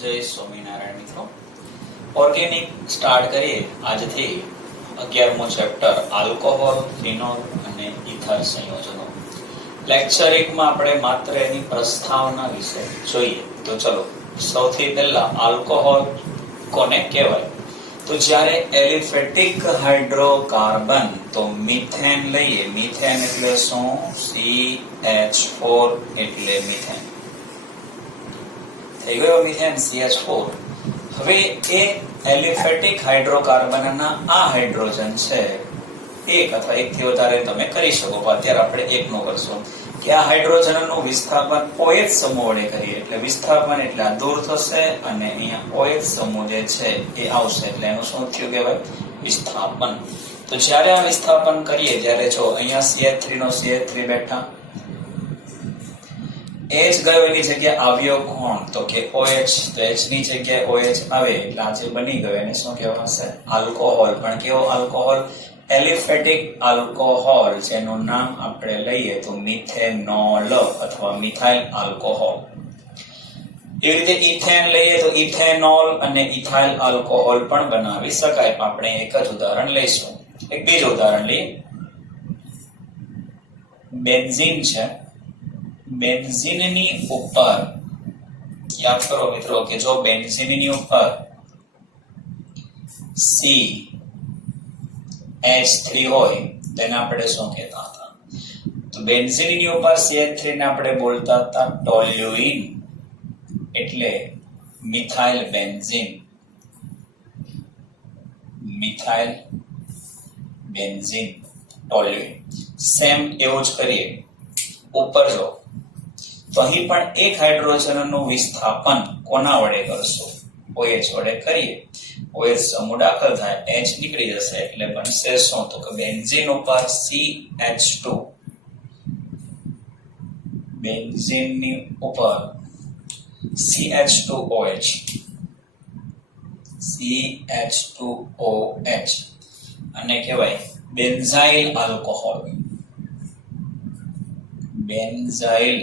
જય સ્વામિનારાયણ મિત્રો, organic start કરીએ આજથી 11મો ચેપ્ટર આલ્કોહોલ, ફિનોલ અને ઇથર સંયોજનો. લેક્ચર 1 માં આપણે માત્ર એની પ્રસ્તાવના વિશે જોઈએ. તો ચલો, સૌથી પહેલા આલ્કોહોલ કોને કહેવાય? તો જ્યારે એલિફેટિક હાઇડ્રોકાર્બન, તો મિથેન લઈએ. મિથેન એટલે શું? CH4 એટલે મિથેન. થઈ ગયો મિથેન, CH4. હવે એ એલિફેટિક હાઇડ્રોકાર્બનના આ હાઇડ્રોજન છે, એક અથવા એકથી વધારે તમે કરી શકો. અત્યારે આપણે એકનો કરશું કે આ હાઇડ્રોજનનું વિસ્થાપન OH સમૂહ વડે કરીએ એટલે વિસ્થાપન એટલે આ દૂર થશે અને અહીંયા OH સમૂહ જે છે એ આવશે એટલે એનું શું થયું કહેવાય? વિસ્થાપન. તો જ્યારે આ વિસ્થાપન કરીએ ત્યારે જો અહીંયા CH3 નો CH3 બેઠા, H ગયો એની જગ્યાએ આવ્યો કોણ? તો કે OH. તો H ની જગ્યાએ OH આવે એટલે આ જે બની ગયો એને શું કહેવાશે? આલ્કોહોલ. પણ કેવો આલ્કોહોલ? એલિફેટિક આલ્કોહોલ, જેનું નામ આપણે લઈએ તો મિથેનોલ અથવા મિથાઇલ આલ્કોહોલ. એવી રીતે ઇથેન લઈએ તો ઇથેનોલ અને ઇથાઇલ આલ્કોહોલ પણ બનાવી શકાય. આપણે એક જ ઉદાહરણ લઈશું. એક બીજું ઉદાહરણ લઈએ. બેન્ઝીન છે. બેન્ઝીનની ઉપર યાદ કરો મિત્રો કે જો બેન્ઝીનની ઉપર CH3 હોય તેને આપણે શું કહેતા હતા? તો બેન્ઝીનની ઉપર CH3 ને આપણે બોલતા હતા ટોલ્યુઇન, એટલે methyl benzene. Methyl benzene, toluene. Same એવું જ કરીએ ઉપર જો, તો અહીં પણ એક હાઇડ્રોજનનું વિસ્થાપન કોના વડે કરશું? OH વડે કરીએ. OH સમૂહ દાખલ થાય, H નીકળી જશે એટલે બનશે શું? તો કે બેન્ઝીન ઉપર CH2. બેન્ઝીનની ઉપર CH2OH. CH2OH અને કહેવાય benzyl alcohol. Benzyl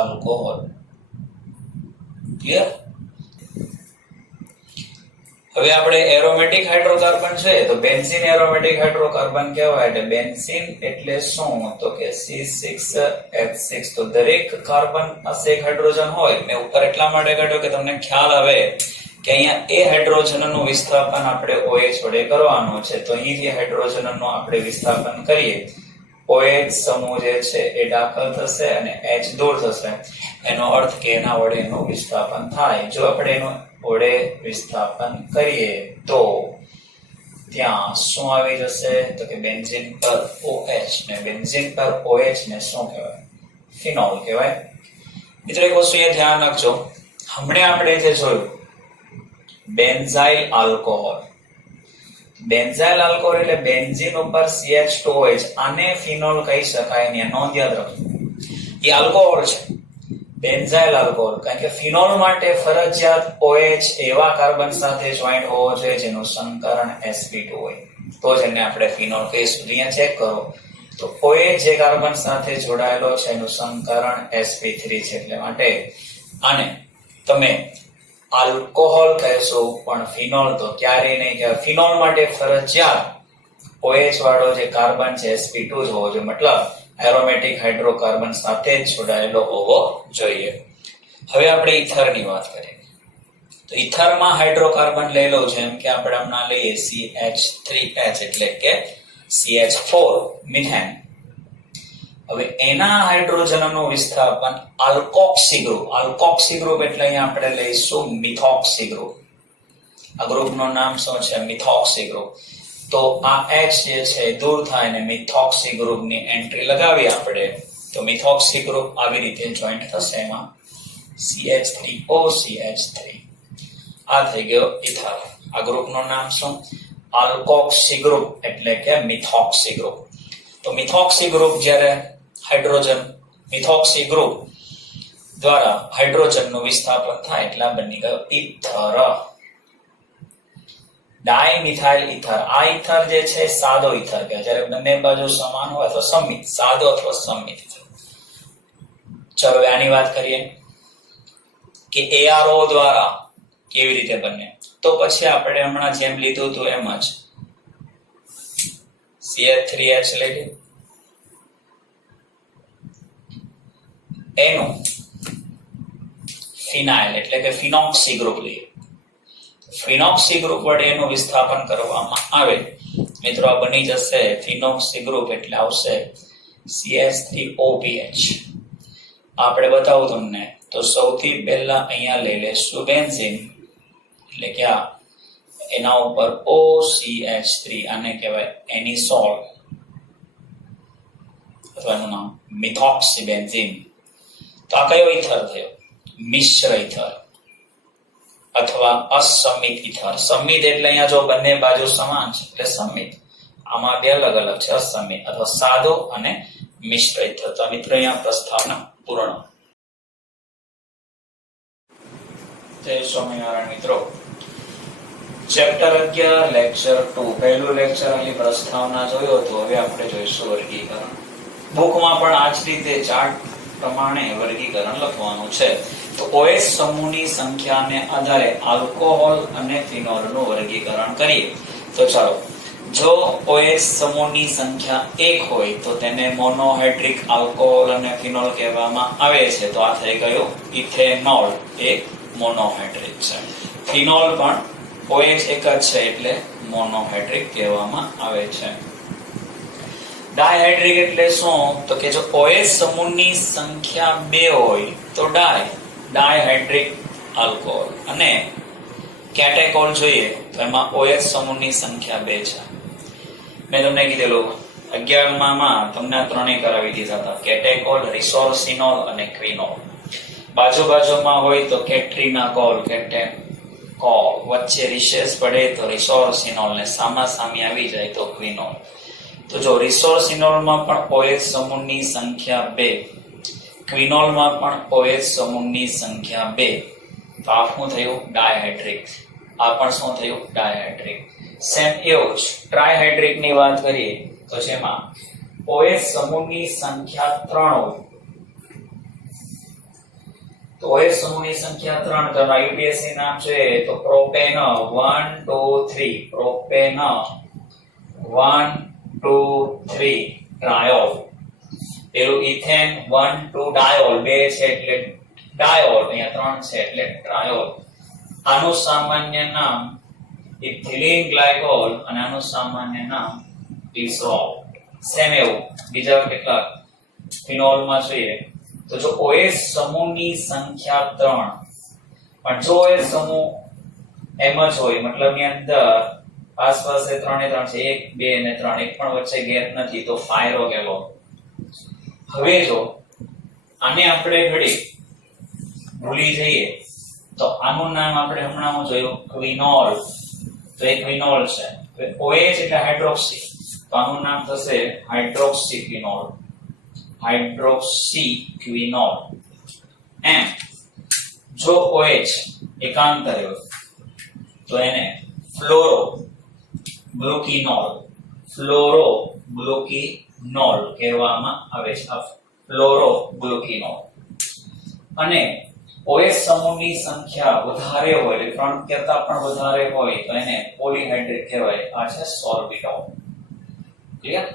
alcohol. Clear? હવે આપણે એરોમેટિક હાઇડ્રોકાર્બન છે તો બેન્ઝીન એરોમેટિક હાઇડ્રોકાર્બન કહેવાય. એટલે બેન્ઝીન એટલે શું? તો કે C6H6. તો દરેક કાર્બન પાસે એક હાઇડ્રોજન હોય. મેં ઉપર એટલા માટે કાઢ્યો કે તમને ખ્યાલ આવે કે અહીંયા એ હાઇડ્રોજનનું વિસ્થાપન આપણે OH વડે કરવાનું છે. તો અહીંથી હાઇડ્રોજનનું આપણે વિસ્થાપન કરીએ, OH સમૂહ જે છે એ દાખલ થશે અને H દૂર થશે. એનો અર્થ કે એના વડે એનું વિસ્થાપન થાય. જો આપણે એનું વડે વિસ્થાપન કરીએ તો ત્યાં શું આવી જશે? તો કે બેન્ઝીન પર OH ને બેન્ઝીન પર OH ને શું કહેવાય? ફિનોલ કહેવાય. મિત્રો એક વસ્તુ એ ધ્યાન રાખજો, હમણાં આપણે જે જોયું બેન્ઝાઇલ આલ્કોહોલ. બેન્ઝાઇલ આલ્કોહોલ એટલે બેન્ઝીન ઉપર CH2OH. આને ફિનોલ કહી શકાય નહીં. નોંધ યાદ રાખજો, એ આલ્કોહોલ છે, બેન્ઝાઇલ આલ્કોહોલ. કારણ કે ફિનોલ માટે ફરજિયાત OH એવા કાર્બન સાથે જોઈન્ટ હોવો જોઈએ જેનું સંકરણ sp2 હોય, તો જ એને આપણે ફિનોલ કહીશું. અહીંયા ચેક કરો તો OH જે કાર્બન સાથે જોડાયેલો છે એનું સંકરણ sp3 છે. એટલે માટે આને તમે આલ્કોહોલ કહેશો પણ ફિનોલ તો ક્યારેય નહીં કહેવાય. ફિનોલ માટે ફરજિયાત OH વાળો જે કાર્બન છે sp2 જ હોવો જોઈએ. મતલબ એરોમેટિક હાઇડ્રોકાર્બન સાથે જ જોડાયેલો હોવો જોઈએ. હવે આપણે ઇથરની વાત કરીએ તો ઇથરમાં હાઇડ્રોકાર્બન લઈ લો, જેમ કે આપણે હમણાં લઈએ CH3H એટલે કે CH4 મિથેન. હવે એના હાઇડ્રોજનનું વિસ્થાપન આલ્કોક્સી ગ્રુપ. આલ્કોક્સી ગ્રુપ એટલે અહીંયા આપણે લઈશું મિથોક્સી ગ્રુપ. આ ગ્રુપનું નામ શું છે? Methoxy group. તો આ H જે છે દૂર થાય ને મિથોક્સી ગ્રુપની એન્ટ્રી લગાવી આપણે, તો મિથોક્સી ગ્રુપ આવી રીતે જોઈન્ટ થશે. એમાં CH3OCH3. આ થઈ ગયો ઇથર. આ ગ્રુપનું નામ શું? આલ્કોક્સી ગ્રુપ એટલે કે મિથોક્સી ગ્રુપ. તો મિથોક્સી ગ્રુપ જ્યારે હાઇડ્રોજન મિથોક્સી ગ્રુપ દ્વારા હાઇડ્રોજનનું વિસ્થાપન થાય એટલે બની ગયો ઇથર. Dimethyl ether. આ ઇથર જે છે સાદો ઇથર કહેવાય. જ્યારે બંને બાજુ સમાન હોય તો સમિત, સાદો અથવા સમિત ઇથર. ચલો આની વાત કરીએ. કે ARO દ્વારા કેવી રીતે બને, તો પછી આપણે હમણાં જેમ લીધું હતું એમ જ CH3H લઈ લીધું, એનું ફિનાઇલ એટલે કે ફિનોક્સી ગ્રુપ લઈએ. ફિનોક્સી ગ્રુપ વડે એનું વિસ્થાપન કરવામાં આવે મિત્રો, આ બની જશે ફિનોક્સી ગ્રુપ એટલે આવશે CH3OPH. આપણે બતાવું તમને તો સૌથી પહેલા અહીંયા લઈ લેશું બેન્ઝીન એટલે કે એના ઉપર OCH3 આને કહેવાય એનિસોલ અથવા એનું નામ મિથોક્સીબેન્ઝીન. તો આ કયો ઇથર થયો? મિશ્ર ઇથર અથવા અસમિત ઇથર. સમિત એટલે અહીંયા જો બંને બાજુ સમાન છે એટલે સમિત, આમાં બે અલગ અલગ છે, અસમિત અથવા સાદો અને મિશ્ર ઇથર. તો મિત્રો અહીંયા પ્રસ્તાવના પૂર્ણ. જય સ્વામિનારાયણ મિત્રો. ચેપ્ટર 11 લેક્ચર 2 પહેલું લેક્ચર અહીં પ્રસ્તાવના જોયો તો હવે આપણે જોઈશું વર્ગીકરણ. બુકમાં પણ આ જ રીતે ચાર્ટ પ્રમાણે વર્ગીકરણ લખવાનું છે. તો OH સમૂહની સંખ્યાને આધારે આલ્કોહોલ અને ફિનોલનું વર્ગીકરણ કરીએ. તો ચાલો, જો OH સમૂહની સંખ્યા 1 હોય તો તેને મોનોહાઇડ્રિક આલ્કોહોલ અને ફિનોલ કહેવામાં આવે છે. તો આ થઈ ગયું ઇથેનોલ, એક મોનોહાઇડ્રિક છે. ફિનોલ પણ OH એક જ છે એટલે મોનોહાઇડ્રિક કહેવામાં આવે છે. ડાયહાઇડ્રિક એટલે શું? તો કે જો OH સમૂહની સંખ્યા 2 હોય તો ડાયહાઇડ્રિક આલ્કોહોલ, અને કેટેકોલ જોઈએ તો એમાં OH સમૂહની સંખ્યા 2 છે. મેં તમને કીધેલું 11માં તમને ત્રણેય કરાવી દીધા હતા, કેટેકોલ, રિસોર્સિનોલ અને ક્વિનોલ. બાજુમાં હોય તો કેટ્રિનાકોલ, કેટેકોલ, વચ્ચે રિશેષ પડે તો રિસોર્સિનોલ ને સામસામે આવી જાય તો ક્વિનોલ. તો જો રિસોર્સિનોલમાં પણ OH સમૂહની સંખ્યા 2, ક્વિનોલમાં પણ OH સમૂહની સંખ્યા 2, તો આ શું થયું? ડાયહાઇડ્રિક. આ પણ શું થયું? ડાયહાઇડ્રિક. સેમ એવું જ ટ્રાયહાઇડ્રિક ની વાત કરીએ તો જેમાં OH સમૂહની સંખ્યા 3 હોય તો OH સમૂહની સંખ્યા 3 તો UPSC નામ છે તો પ્રોપેન 1 2 3, પ્રોપેન 1 2 3 ટ્રાયોલ. પેલું ઇથેન 1 2 ડાયોલ, 2 છે એટલે ડાયોલ, અહીંયા 3 છે એટલે ટ્રાયોલ. આનું સામાન્ય નામ ઇથિલિન ગ્લાયકોલ અને આનું સામાન્ય નામ ગ્લિસરોલ. સેમ એવું બીજા કેટલાક ફિનોલમાં જોઈએ તો જો OH સમૂહની સંખ્યા 3 પણ જો OH સમૂહ એમ જ હોય મતલબ ની અંદર આસપાસ 3 છે, 1 2 અને 3, એક પણ વચ્ચે ગેપ નથી તો ફાયરોકેલોન. હવે જો આને આપણે ઘડી ભૂલી જઈએ તો આનું નામ આપણે હમણાં જોયું ક્વિનોલ, તો એ ક્વિનોલ છે. OH એટલે હાઇડ્રોક્સી, તો આનું નામ થશે હાઇડ્રોક્સીક્વિનોલ, હાઇડ્રોક્સીક્વિનોલ. એમ જો OH એકાંતરે હોય તો એને ફ્લોરોગ્લુકિનોલ કહેવામાં આવે છે. ફ્લોરોગ્લુકિનોલ. અને OH સમૂહની સંખ્યા વધારે હોય એટલે 3 કરતા પણ વધારે હોય તો એને પોલીહાઇડ્રિક કહેવાય. આ છે સોર્બિટોલ. ક્લિયર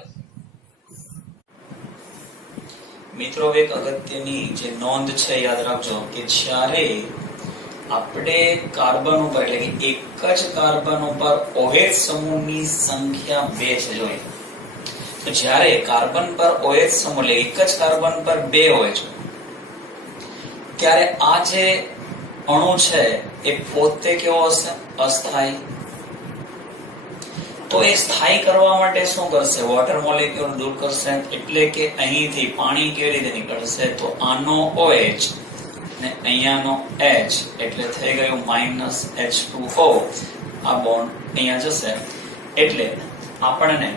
મિત્રો? એક અગત્યની જે નોંધ છે યાદ રાખજો કે જ્યારે આપણે કાર્બન ઉપર એટલે કે એક જ કાર્બન ઉપર OH સમૂહની સંખ્યા 2 છે જોઈએ તો જ્યારે કાર્બન પર OH સમૂહ એટલે એક જ કાર્બન પર 2 હોય છે ત્યારે આ જે અણુ છે એ પોતે કેવો હશે? અસ્થાયી. તો એ સ્થાયી કરવા માટે શું કરશે? વોટર મોલેક્યુલ દૂર કરશે. એટલે કે અહીંથી પાણી કેવી રીતે નીકળશે? તો આનો OH ને અહીંયાનો H એટલે થઈ ગયું -H2O. આ બોન્ડ અહીંયા જશે એટલે આપણને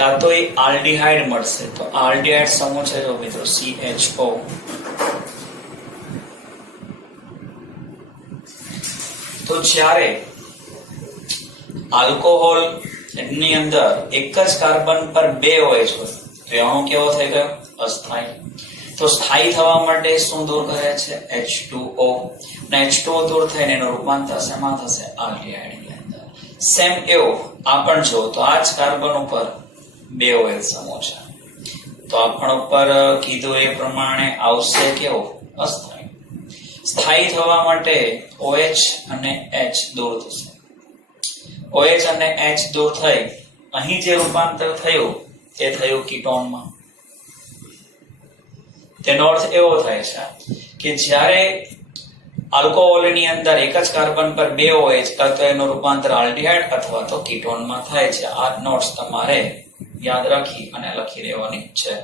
કાં તો એ આલ્ડીહાઇડ મળશે. તો આલ્ડીહાઇડ સમૂહ છે જો મિત્રો CHO. તો જ્યારે આલ્કોહોલ ની અંદર એક જ કાર્બન પર 2 હોય છે તો અણુ કેવો થઈ ગયો? અસ્થાયી. તો સ્થાયી થવા માટે શું દૂર કરે છે? H2O. ને H2O દૂર થઈને એનું રૂપાંતર શેમાં થશે? આલ્ડીહાઇડ ની અંદર. સેમ એવું આ પણ જો તો આ જ કાર્બન ઉપર 2 OH સમૂહ છે, તો આ પણ ઉપર કીધું એ પ્રમાણે આવશે કેવું? અસ્થાયી. સ્થાયી થવા માટે OH અને H દૂર થશે. OH અને H દૂર થઈ અહીં જે રૂપાંતર થયું તે થયું કીટોનમાં. તેનો અર્થ એવો થાય છે કે જ્યારે આલ્કોહોલની અંદર એક જ કાર્બન પર 2 OH તો એનું રૂપાંતર આલ્ડીહાઇડ અથવા તો કીટોનમાં થાય છે. આ નોટ્સ તમારે યાદ રાખી અને લખી દેવાની છે.